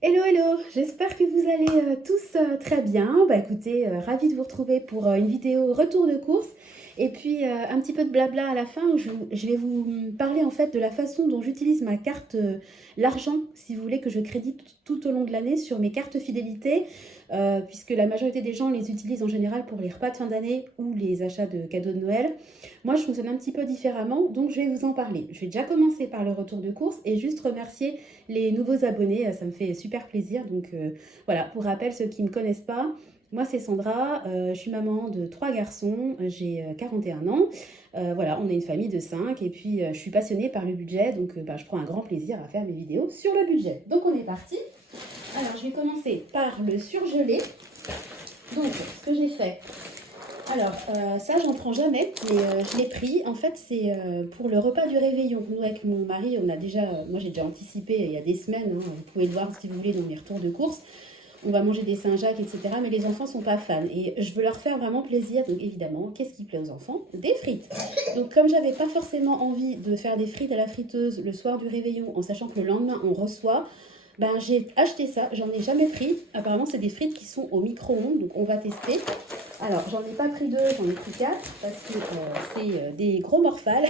Hello, hello, j'espère que vous allez tous très bien. Bah écoutez, ravie de vous retrouver pour une vidéo retour de course et puis un petit peu de blabla à la fin où je vais vous parler en fait de la façon dont j'utilise ma carte, l'argent, si vous voulez, que je crédite tout au long de l'année sur mes cartes fidélité, puisque la majorité des gens les utilisent en général pour les repas de fin d'année ou les achats de cadeaux de Noël. Moi, je fonctionne un petit peu différemment, donc je vais vous en parler. Je vais déjà commencer par le retour de course et juste remercier les nouveaux abonnés, ça me fait super plaisir. Donc voilà, pour rappel, ceux qui ne me connaissent pas, moi c'est Sandra, je suis maman de 3 garçons, j'ai 41 ans. Voilà, on est une famille de 5 et puis je suis passionnée par le budget, donc je prends un grand plaisir à faire mes vidéos sur le budget. Donc on est parti. Alors je vais commencer par le surgelé. Donc ce que j'ai fait, alors, ça, j'en prends jamais, mais je l'ai pris. En fait, c'est pour le repas du réveillon. Nous, avec mon mari, on a déjà, moi j'ai déjà anticipé il y a des semaines, hein, vous pouvez le voir si vous voulez dans mes retours de course. On va manger des Saint-Jacques, etc. Mais les enfants sont pas fans. Et je veux leur faire vraiment plaisir. Donc évidemment, qu'est-ce qui plaît aux enfants? Des frites. Donc comme j'avais pas forcément envie de faire des frites à la friteuse le soir du réveillon, en sachant que le lendemain on reçoit, ben j'ai acheté ça. J'en ai jamais pris. Apparemment, c'est des frites qui sont au micro-ondes. Donc on va tester. Alors, j'en ai pas pris deux, j'en ai pris quatre, parce que c'est des gros morphales,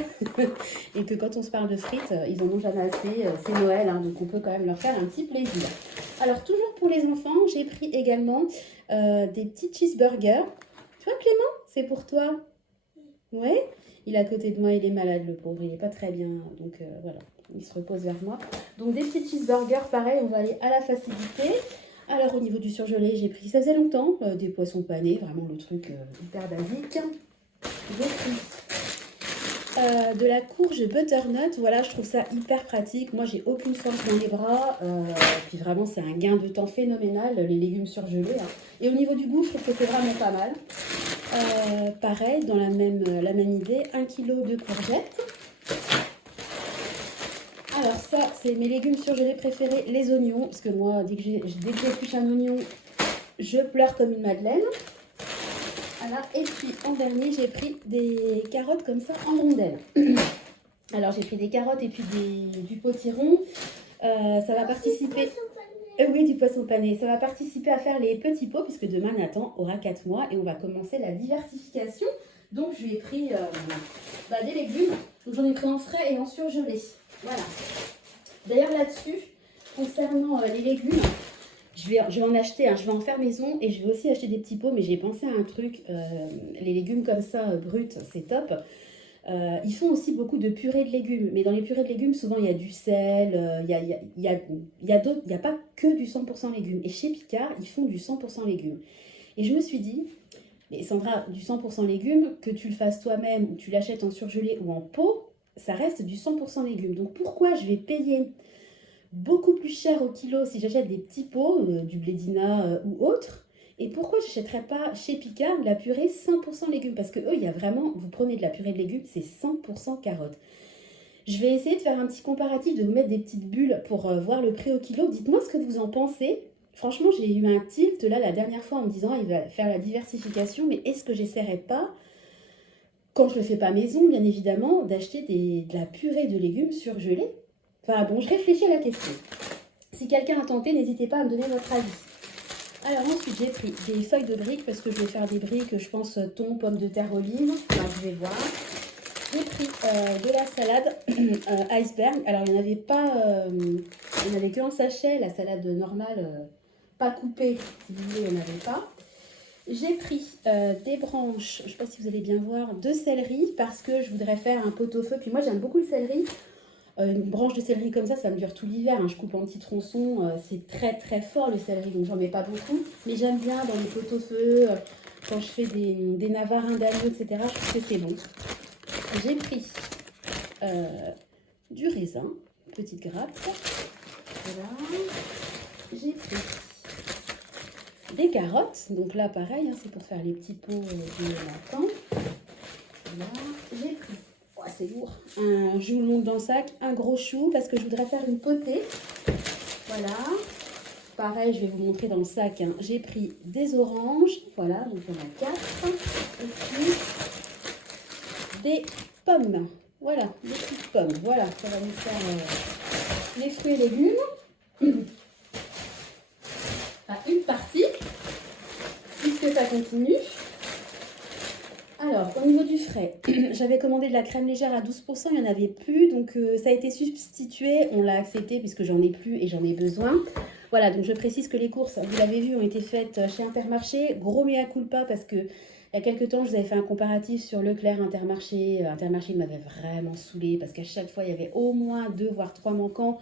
et que quand on se parle de frites, ils en ont jamais assez, c'est Noël, hein, donc on peut quand même leur faire un petit plaisir. Alors, toujours pour les enfants, j'ai pris également des petits cheeseburgers. Tu vois, Clément, c'est pour toi. Ouais, il est à côté de moi, il est malade, le pauvre, il est pas très bien, donc voilà, il se repose vers moi. Donc des petits cheeseburgers, pareil, on va aller à la facilité. Alors au niveau du surgelé, j'ai pris, ça faisait longtemps, des poissons panés, vraiment le truc hyper basique. J'ai pris de la courge butternut, voilà, je trouve ça hyper pratique. Moi, j'ai aucune force dans les bras, puis vraiment, c'est un gain de temps phénoménal, les légumes surgelés, hein. Et au niveau du goût, je trouve que c'est vraiment pas mal. Pareil, dans la même idée, 1 kg de courgettes. Alors ça, c'est mes légumes surgelés préférés, les oignons, parce que moi, dès que j'épluche un oignon, je pleure comme une madeleine. Voilà. Et puis en dernier, j'ai pris des carottes comme ça en rondelles. Alors j'ai pris des carottes et puis du potiron. Ça va participer. Oui, du poisson pané. Ça va participer à faire les petits pots, puisque demain Nathan aura 4 mois et on va commencer la diversification. Donc je lui ai pris des légumes. Donc j'en ai pris en frais et en surgelé. Voilà. D'ailleurs là-dessus, concernant les légumes, je vais en acheter, hein, je vais en faire maison et je vais aussi acheter des petits pots, mais j'ai pensé à un truc, les légumes comme ça, bruts, c'est top. Ils font aussi beaucoup de purées de légumes, mais dans les purées de légumes, souvent il y a du sel, il y a pas que du 100% légumes. Et chez Picard, ils font du 100% légumes. Et je me suis dit, mais Sandra, du 100% légumes, que tu le fasses toi-même ou tu l'achètes en surgelé ou en pot, ça reste du 100% légumes. Donc pourquoi je vais payer beaucoup plus cher au kilo si j'achète des petits pots, du blédina ou autre? Et pourquoi j'achèterais pas chez Picard de la purée 100% légumes? Parce que eux, il y a vraiment, vous prenez de la purée de légumes, c'est 100% carottes. Je vais essayer de faire un petit comparatif, de vous mettre des petites bulles pour voir le prix au kilo. Dites-moi ce que vous en pensez. Franchement, j'ai eu un tilt là la dernière fois en me disant il va faire la diversification, mais est-ce que j'essaierai pas, quand je le fais pas maison, bien évidemment, d'acheter de la purée de légumes surgelée? Enfin bon, je réfléchis à la question. Si quelqu'un a tenté, n'hésitez pas à me donner votre avis. Alors ensuite, j'ai pris des feuilles de briques parce que je vais faire des briques, je pense, thon, pommes de terre, olives. Alors, je vais voir. J'ai pris de la salade iceberg. Alors, il n'y en avait pas, il n'y en avait que en sachet. La salade normale, pas coupée, si vous voulez, il n'y en avait pas. J'ai pris des branches, je ne sais pas si vous allez bien voir, de céleri parce que je voudrais faire un pot-au-feu. Puis moi, j'aime beaucoup le céleri. Une branche de céleri comme ça me dure tout l'hiver, hein. Je coupe en petits tronçons, c'est très très fort le céleri, donc j'en mets pas beaucoup. Mais j'aime bien dans les pot-au-feu, quand je fais des navarins d'agneau, etc. Je trouve que c'est bon. J'ai pris du raisin, petite grappe. Voilà. J'ai pris des carottes, donc là pareil, hein, c'est pour faire les petits pots de matin. Voilà. J'ai pris, oh, c'est lourd, je vous le montre dans le sac, un gros chou parce que je voudrais faire une potée. Voilà. Pareil, je vais vous montrer dans le sac, hein. J'ai pris des oranges, voilà, donc on a 4. Et puis des pommes. Voilà, des petites pommes. Voilà, ça va nous faire les fruits et légumes. continue. Alors, au niveau du frais, j'avais commandé de la crème légère à 12%, il n'y en avait plus, donc ça a été substitué, on l'a accepté puisque j'en ai plus et j'en ai besoin. Voilà, donc je précise que les courses, vous l'avez vu, ont été faites chez Intermarché. Gros mea culpa parce que il y a quelques temps, je vous avais fait un comparatif sur Leclerc Intermarché. Intermarché m'avait vraiment saoulé parce qu'à chaque fois, il y avait au moins 2 voire 3 manquants,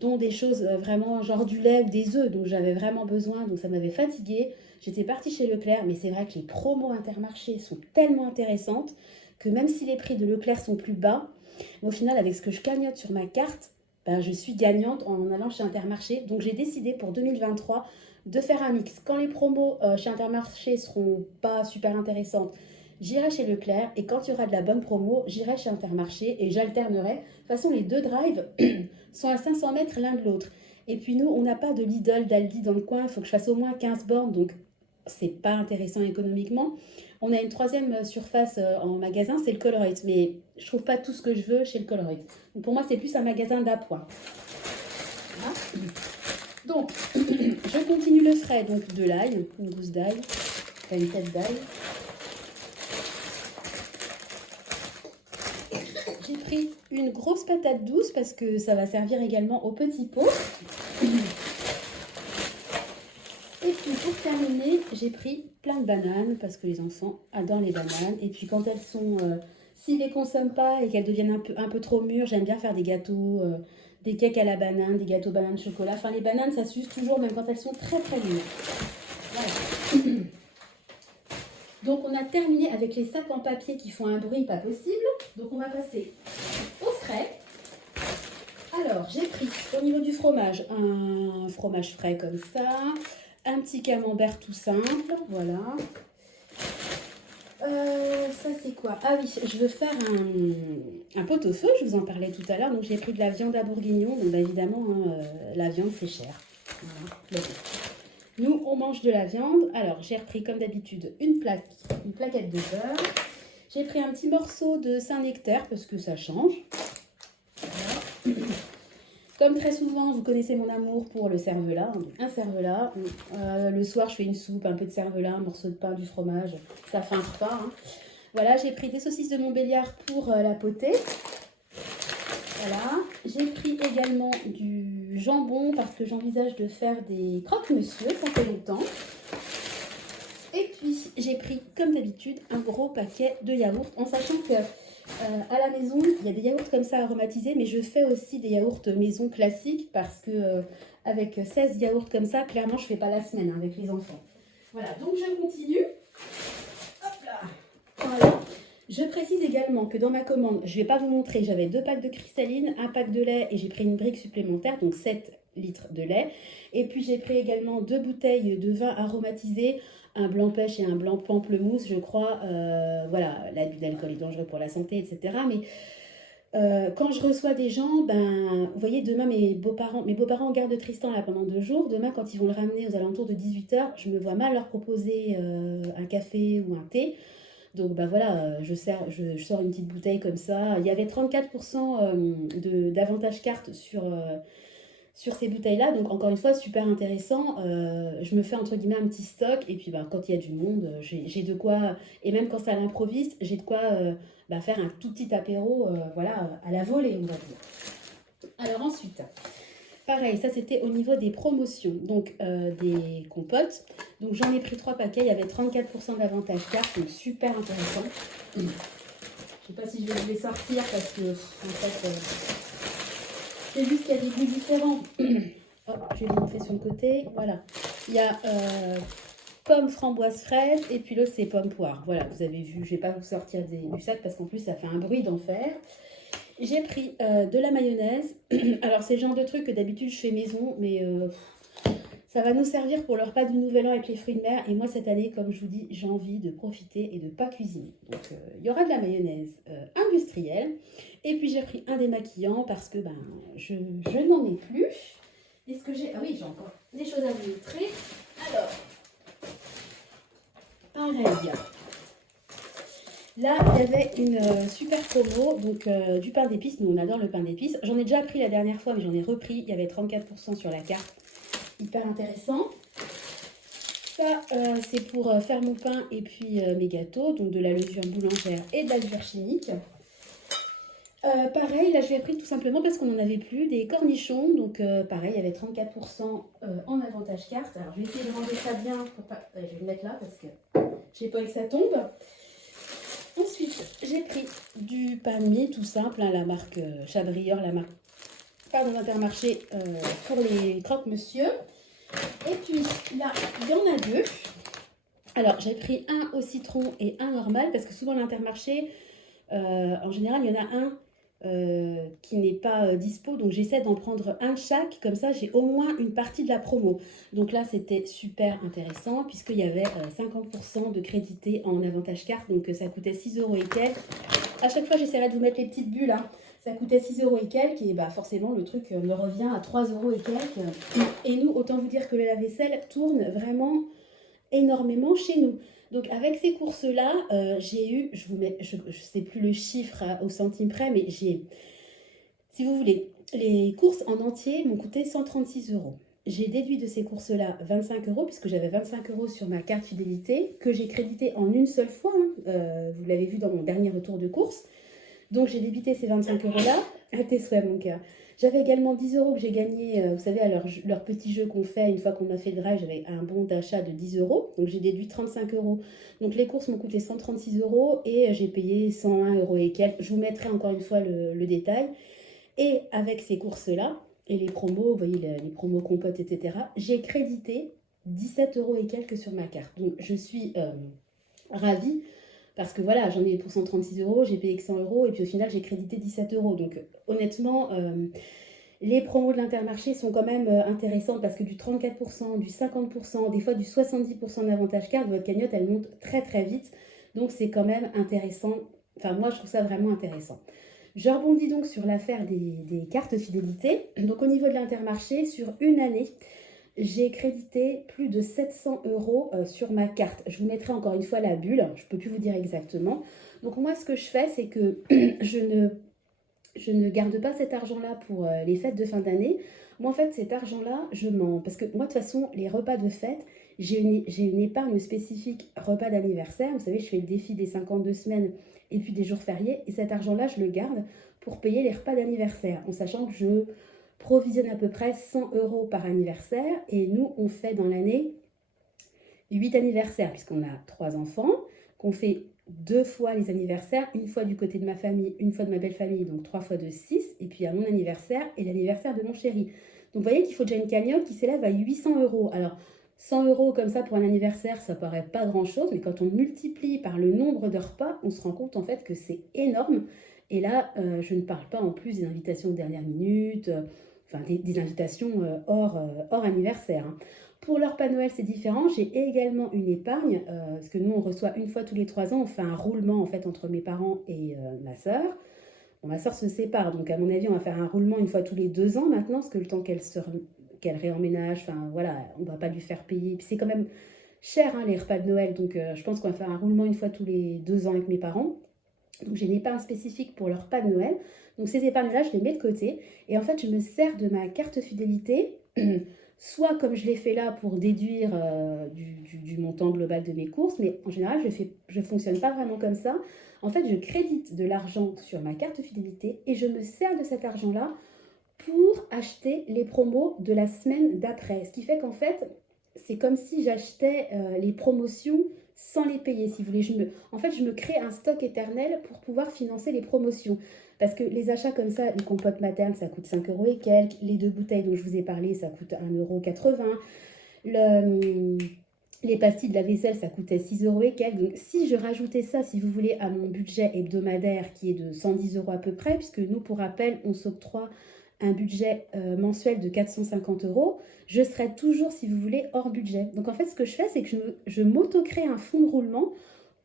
dont des choses vraiment genre du lait ou des œufs, donc j'avais vraiment besoin, donc ça m'avait fatiguée. J'étais partie chez Leclerc, mais c'est vrai que les promos Intermarché sont tellement intéressantes que même si les prix de Leclerc sont plus bas, au final, avec ce que je cagnotte sur ma carte, ben, je suis gagnante en allant chez Intermarché. Donc j'ai décidé pour 2023 de faire un mix. Quand les promos chez Intermarché seront pas super intéressantes, j'irai chez Leclerc, et quand il y aura de la bonne promo, j'irai chez Intermarché et j'alternerai. De toute façon, les deux drives sont à 500 mètres l'un de l'autre. Et puis nous, on n'a pas de Lidl, d'Aldi dans le coin, il faut que je fasse au moins 15 bornes, donc c'est pas intéressant économiquement. On a une troisième surface en magasin, c'est le Colruyt, mais je trouve pas tout ce que je veux chez le Colruyt. Donc pour moi, c'est plus un magasin d'appoint. Voilà. Donc, je continue le frais, donc de l'ail, une gousse d'ail, une tête d'ail. J'ai pris une grosse patate douce parce que ça va servir également au petit pot. Et puis pour terminer, j'ai pris plein de bananes parce que les enfants adorent les bananes. Et puis quand elles sont, s'ils ne les consomment pas et qu'elles deviennent un peu trop mûres, j'aime bien faire des gâteaux, des cakes à la banane, des gâteaux banane chocolat. Enfin les bananes ça s'use toujours même quand elles sont très très mûres. Voilà. Donc on a terminé avec les sacs en papier qui font un bruit pas possible. Donc on va passer au frais. Alors j'ai pris au niveau du fromage, un fromage frais comme ça. Un petit camembert tout simple, voilà. Ça c'est quoi? Ah oui, je veux faire un pot-au-feu, je vous en parlais tout à l'heure. Donc j'ai pris de la viande à bourguignon, donc bah, évidemment hein, la viande c'est cher. Voilà. Nous on mange de la viande. Alors j'ai repris comme d'habitude une plaquette de beurre. J'ai pris un petit morceau de Saint-Nectaire parce que ça change. Voilà. Comme très souvent, vous connaissez mon amour pour le cervelas. Un cervelas. Le soir, je fais une soupe, un peu de cervelas, un morceau de pain, du fromage. Ça fait un repas. Hein. Voilà, j'ai pris des saucisses de Montbéliard pour la potée. Voilà. J'ai pris également du jambon parce que j'envisage de faire des croque-monsieur. Ça fait longtemps. Et puis, j'ai pris, comme d'habitude, un gros paquet de yaourts en sachant que à la maison, il y a des yaourts comme ça aromatisés, mais je fais aussi des yaourts maison classiques parce que avec 16 yaourts comme ça, clairement, je ne fais pas la semaine hein, avec les enfants. Voilà, donc je continue. Hop là. Voilà. Je précise également que dans ma commande, je ne vais pas vous montrer, j'avais 2 packs de cristalline, un pack de lait et j'ai pris une brique supplémentaire, donc 7 litres de lait. Et puis j'ai pris également 2 bouteilles de vin aromatisé, un blanc pêche et un blanc pamplemousse, je crois. Voilà, l'abus d'alcool est dangereux pour la santé, etc. Mais quand je reçois des gens, ben, vous voyez, demain mes beaux-parents gardent Tristan là pendant 2 jours. Demain, quand ils vont le ramener aux alentours de 18 h, je me vois mal leur proposer un café ou un thé. Donc bah voilà, je sors une petite bouteille comme ça. Il y avait 34% d'avantage carte sur ces bouteilles-là. Donc encore une fois, super intéressant. Je me fais entre guillemets un petit stock. Et puis bah, quand il y a du monde, j'ai de quoi, et même quand c'est à l'improviste, j'ai de quoi faire un tout petit apéro voilà, à la volée, on va dire. Alors ensuite, pareil, ça c'était au niveau des promotions, donc des compotes. Donc j'en ai pris 3 paquets, il y avait 34% d'avantage carte, donc super intéressant. Je ne sais pas si je vais vous les sortir parce que en fait, c'est juste qu'il y a des goûts différents. Hop, je vais vous montrer sur le côté, voilà. Il y a pomme, framboise, fraise, et puis l'autre c'est pomme, poire. Voilà, vous avez vu, je ne vais pas vous sortir du sac parce qu'en plus ça fait un bruit d'enfer. J'ai pris de la mayonnaise. Alors, c'est le genre de truc que d'habitude je fais maison, mais ça va nous servir pour le repas du Nouvel An avec les fruits de mer. Et moi, cette année, comme je vous dis, j'ai envie de profiter et de ne pas cuisiner. Donc, il y aura de la mayonnaise industrielle. Et puis, j'ai pris un démaquillant parce que je n'en ai plus. Est-ce que j'ai... Ah oui, j'ai encore des choses à vous montrer. Alors, pareil. Là, il y avait une super promo, donc du pain d'épices. Nous, on adore le pain d'épices. J'en ai déjà pris la dernière fois, mais j'en ai repris. Il y avait 34% sur la carte. Hyper intéressant. Ça, c'est pour faire mon pain et puis mes gâteaux, donc de la levure boulangère et de la levure chimique. Pareil, là je l'ai pris tout simplement parce qu'on n'en avait plus, des cornichons, donc pareil, il y avait 34% en avantage carte. Alors je vais essayer de ranger ça bien, pour pas... je vais le mettre là parce que j'ai pas envie que ça tombe. Ensuite, j'ai pris du pain de mie tout simple, hein, la marque Chabrior, la marque d'Intermarché pour les croque-monsieur. Et puis là, il y en a deux. Alors j'ai pris un au citron et un normal parce que souvent l'Intermarché, en général, il y en a un qui n'est pas dispo, donc j'essaie d'en prendre un chaque, comme ça j'ai au moins une partie de la promo. Donc là c'était super intéressant puisqu'il y avait 50% de crédité en avantage carte, donc ça coûtait 6 euros et quelques. À chaque fois j'essaierai de vous mettre les petites bulles, hein. Ça coûtait 6 euros et quelques et bah forcément le truc me revient à 3 euros et quelques. Et nous, autant vous dire que le lave-vaisselle tourne vraiment énormément chez nous. Donc avec ces courses-là, j'ai eu, je vous mets, je sais plus le chiffre au centime près, mais j'ai, si vous voulez, les courses en entier m'ont coûté 136 euros. J'ai déduit de ces courses-là 25 euros, puisque j'avais 25 euros sur ma carte fidélité, que j'ai crédité en une seule fois, hein. Vous l'avez vu dans mon dernier retour de course. Donc j'ai débité ces 25 euros-là, à tes souhaits mon cœur. J'avais également 10 euros que j'ai gagné, vous savez, à leur petit jeu qu'on fait une fois qu'on a fait le drive, j'avais un bon d'achat de 10 euros. Donc j'ai déduit 35 euros. Donc les courses m'ont coûté 136 euros et j'ai payé 101 euros et quelques. Je vous mettrai encore une fois le détail. Et avec ces courses-là, et les promos, vous voyez les promos compotes, etc., j'ai crédité 17 euros et quelques sur ma carte. Donc je suis ravie. Parce que voilà, j'en ai pour 136 euros, j'ai payé que 100 euros et puis au final j'ai crédité 17 euros. Donc honnêtement, les promos de l'Intermarché sont quand même intéressantes parce que du 34%, du 50%, des fois du 70% d'avantage carte, votre cagnotte elle monte très très vite. Donc c'est quand même intéressant. Enfin moi je trouve ça vraiment intéressant. Je rebondis donc sur l'affaire des cartes fidélité. Donc au niveau de l'Intermarché, sur une année, j'ai crédité plus de 700 euros sur ma carte. Je vous mettrai encore une fois la bulle, je ne peux plus vous dire exactement. Donc moi, ce que je fais, c'est que je ne garde pas cet argent-là pour les fêtes de fin d'année. Moi, en fait, cet argent-là, je m'en... Parce que moi, de toute façon, les repas de fête, j'ai une épargne spécifique repas d'anniversaire. Vous savez, je fais le défi des 52 semaines et puis des jours fériés. Et cet argent-là, je le garde pour payer les repas d'anniversaire, en sachant que je provisionne à peu près 100 euros par anniversaire. Et nous, on fait dans l'année 8 anniversaires, puisqu'on a 3 enfants, qu'on fait 2 fois les anniversaires, une fois du côté de ma famille, une fois de ma belle famille, donc 3 fois de 6, et puis à mon anniversaire et l'anniversaire de mon chéri. Donc vous voyez qu'il faut déjà une cagnotte qui s'élève à 800 euros. Alors 100 euros comme ça pour un anniversaire, ça paraît pas grand-chose, mais quand on multiplie par le nombre de repas, on se rend compte en fait que c'est énorme. Et là, je ne parle pas en plus des invitations de dernière minute, enfin des invitations hors anniversaire, hein. Pour leur repas de Noël, c'est différent. J'ai également une épargne, parce que nous, on reçoit une fois tous les 3 ans, on fait un roulement en fait entre mes parents et ma sœur. Bon, ma sœur se sépare, donc à mon avis, on va faire un roulement une fois tous les 2 ans maintenant, parce que le temps qu'elle réemménage, enfin voilà, on ne va pas lui faire payer. Puis c'est quand même cher, hein, les repas de Noël, donc je pense qu'on va faire un roulement une fois tous les 2 ans avec mes parents. Donc j'ai une épargne spécifique pour leur repas de Noël. Donc ces épargnes-là, je les mets de côté. Et en fait, je me sers de ma carte fidélité, soit comme je l'ai fait là pour déduire du montant global de mes courses, mais en général, je ne fonctionne pas vraiment comme ça. En fait, je crédite de l'argent sur ma carte fidélité et je me sers de cet argent-là pour acheter les promos de la semaine d'après. Ce qui fait qu'en fait, c'est comme si j'achetais les promotions sans les payer, si vous voulez. En fait, je me crée un stock éternel pour pouvoir financer les promotions. Parce que les achats comme ça, les compotes maternes, ça coûte 5 euros et quelques. Les 2 bouteilles dont je vous ai parlé, ça coûte 1,80 €. Les pastilles de la vaisselle, ça coûtait 6 euros et quelques. Donc, si je rajoutais ça, si vous voulez, à mon budget hebdomadaire qui est de 110 euros à peu près, puisque nous, pour rappel, on s'octroie un budget mensuel de 450 euros, je serai toujours, si vous voulez, hors budget. Donc en fait, ce que je fais, c'est que je m'auto-crée un fonds de roulement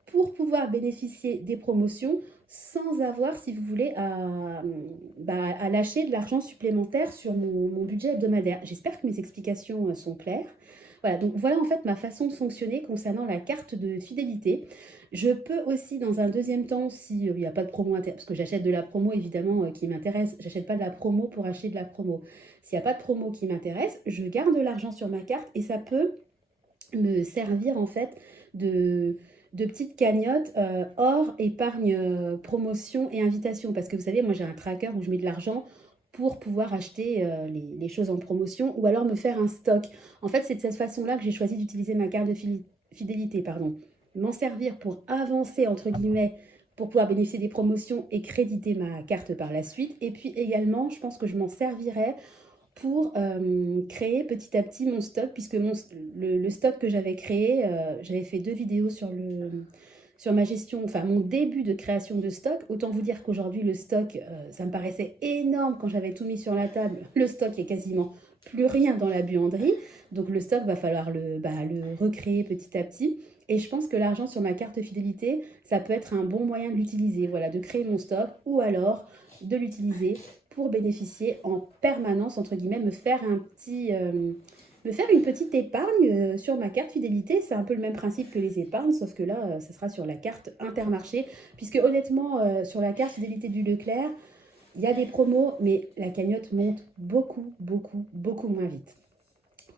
pour pouvoir bénéficier des promotions sans avoir, si vous voulez, à lâcher de l'argent supplémentaire sur mon budget hebdomadaire. J'espère que mes explications sont claires. Voilà, donc voilà en fait ma façon de fonctionner concernant la carte de fidélité. Je peux aussi, dans un deuxième temps, s'il n'y a pas de promo, parce que j'achète de la promo évidemment qui m'intéresse, j'achète pas de la promo pour acheter de la promo. S'il n'y a pas de promo qui m'intéresse, je garde l'argent sur ma carte et ça peut me servir en fait de petites cagnottes hors épargne promotion et invitation. Parce que vous savez, moi j'ai un tracker où je mets de l'argent pour pouvoir acheter les choses en promotion ou alors me faire un stock. En fait, c'est de cette façon-là que j'ai choisi d'utiliser ma carte de fidélité, pardon. M'en servir pour avancer, entre guillemets, pour pouvoir bénéficier des promotions et créditer ma carte par la suite. Et puis également, je pense que je m'en servirai pour créer petit à petit mon stock, puisque le stock que j'avais créé, j'avais fait 2 vidéos sur ma gestion, enfin mon début de création de stock. Autant vous dire qu'aujourd'hui le stock, ça me paraissait énorme quand j'avais tout mis sur la table. Le stock est quasiment plus rien dans la buanderie, donc le stock va falloir le recréer petit à petit. Et je pense que l'argent sur ma carte fidélité, ça peut être un bon moyen de l'utiliser, voilà, de créer mon stock ou alors de l'utiliser pour bénéficier en permanence, entre guillemets, me faire une petite épargne sur ma carte fidélité. C'est un peu le même principe que les épargnes, sauf que là, ce sera sur la carte Intermarché, puisque honnêtement, sur la carte fidélité du Leclerc, il y a des promos, mais la cagnotte monte beaucoup, beaucoup, beaucoup moins vite.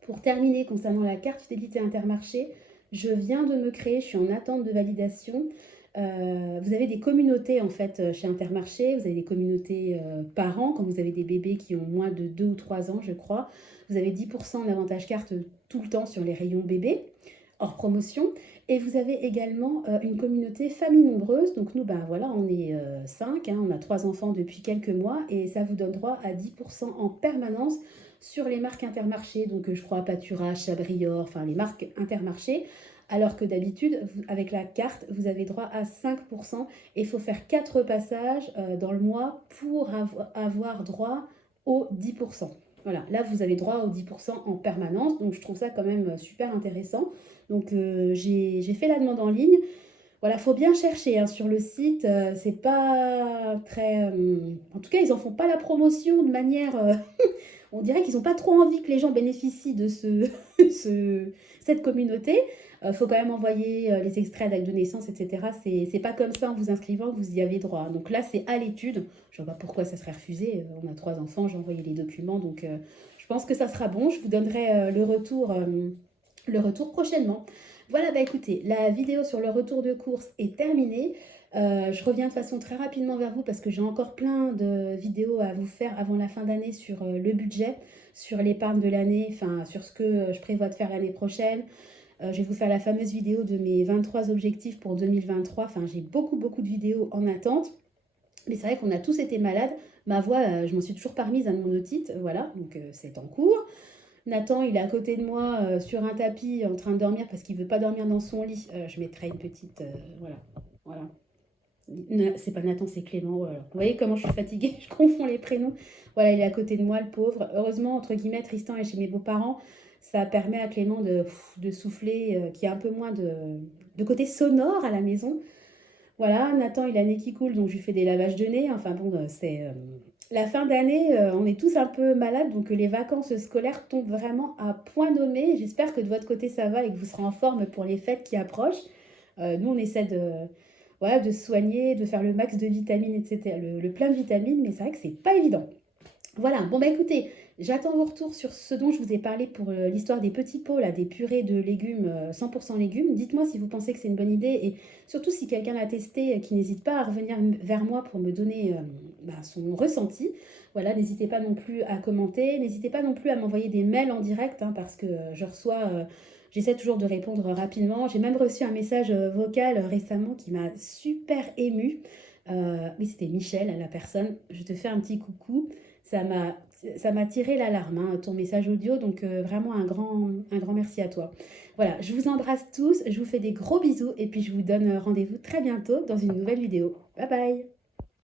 Pour terminer, concernant la carte fidélité Intermarché, je viens de me créer, je suis en attente de validation. Vous avez des communautés en fait chez Intermarché, vous avez des communautés parents quand vous avez des bébés qui ont moins de 2 ou 3 ans, je crois. Vous avez 10% d'avantage carte tout le temps sur les rayons bébés, hors promotion. Et vous avez également une communauté famille nombreuse. Donc nous, ben voilà, on est 5, on a 3 enfants depuis quelques mois et ça vous donne droit à 10% en permanence sur les marques Intermarché. Donc je crois Pâturage, Chabrior, enfin les marques Intermarché. Alors que d'habitude, avec la carte, vous avez droit à 5% et il faut faire 4 passages dans le mois pour avoir droit aux 10%. Voilà, là vous avez droit aux 10% en permanence, donc je trouve ça quand même super intéressant. Donc j'ai fait la demande en ligne. Voilà, il faut bien chercher hein, sur le site, c'est pas très... en tout cas, ils en font pas la promotion de manière... on dirait qu'ils n'ont pas trop envie que les gens bénéficient de cette communauté. Faut quand même envoyer les extraits d'actes de naissance, etc. C'est pas comme ça en vous inscrivant que vous y avez droit. Donc là, c'est à l'étude. Je vois pas pourquoi ça serait refusé. On a 3 enfants, j'ai envoyé les documents. Donc je pense que ça sera bon. Je vous donnerai le retour prochainement. Voilà, bah écoutez, la vidéo sur le retour de course est terminée. Je reviens de façon très rapidement vers vous parce que j'ai encore plein de vidéos à vous faire avant la fin d'année sur le budget, sur l'épargne de l'année, enfin sur ce que je prévois de faire l'année prochaine. Je vais vous faire la fameuse vidéo de mes 23 objectifs pour 2023. Enfin, j'ai beaucoup, beaucoup de vidéos en attente. Mais c'est vrai qu'on a tous été malades. Ma voix, je m'en suis toujours pas remise à mon otite. Voilà, donc c'est en cours. Nathan, il est à côté de moi sur un tapis en train de dormir parce qu'il ne veut pas dormir dans son lit. Je mettrai une petite... voilà. C'est pas Nathan, c'est Clément. Voilà. Vous voyez comment je suis fatiguée, je confonds les prénoms. Voilà, il est à côté de moi, le pauvre. Heureusement, entre guillemets, Tristan est chez mes beaux-parents. Ça permet à Clément de souffler, qu'il y ait un peu moins de côté sonore à la maison. Voilà, Nathan, il a le nez qui coule, donc je lui fais des lavages de nez. Enfin bon, c'est la fin d'année, on est tous un peu malades, donc les vacances scolaires tombent vraiment à point nommé. J'espère que de votre côté, ça va et que vous serez en forme pour les fêtes qui approchent. Nous, on essaie de se soigner, de faire le max de vitamines, etc. Le plein de vitamines, mais c'est vrai que c'est pas évident. Voilà, bon bah écoutez, j'attends vos retours sur ce dont je vous ai parlé pour l'histoire des petits pots, là, des purées de légumes, 100% légumes. Dites-moi si vous pensez que c'est une bonne idée et surtout si quelqu'un l'a testé, qui n'hésite pas à revenir vers moi pour me donner son ressenti. Voilà, n'hésitez pas non plus à commenter, n'hésitez pas non plus à m'envoyer des mails en direct hein, parce que je reçois... J'essaie toujours de répondre rapidement. J'ai même reçu un message vocal récemment qui m'a super émue. Oui, c'était Michel, la personne. Je te fais un petit coucou. Ça m'a tiré l'alarme, hein, ton message audio. Donc, vraiment un grand merci à toi. Voilà, je vous embrasse tous. Je vous fais des gros bisous. Et puis, je vous donne rendez-vous très bientôt dans une nouvelle vidéo. Bye bye!